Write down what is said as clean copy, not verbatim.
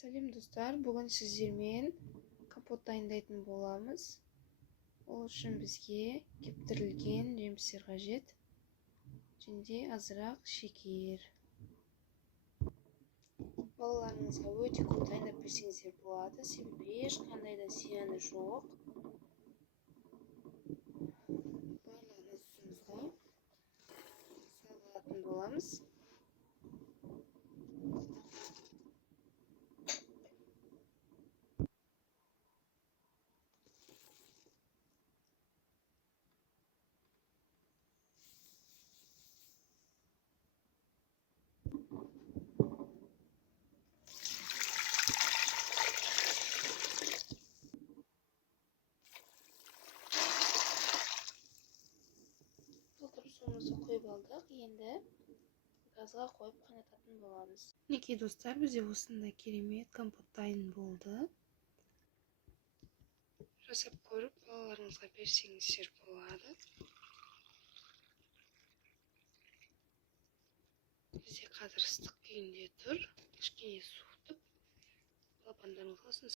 Сәлем достар, бүгін сіздермен компот дайындайтын боламыз. Ол үшін бізге кептірілген жемістер қажет және азырақ шекер. Балаларыңызға өте көп дайындап берсеңіздер болады, себебі ешқандай да зияны жоқ. Барлығын үстімізге салып алатын боламыз. Толтырып суымызды құйып алдық. Енді газға қойып қайнататын боламыз. Мінекей достар, бізде осындай керемет компот дайын болды. Жасап көріп, балаларыңызға берсеңіздер болады. Бізде қазір ыстық күйінде тұр. Кішкене суытып, балапандарыңызға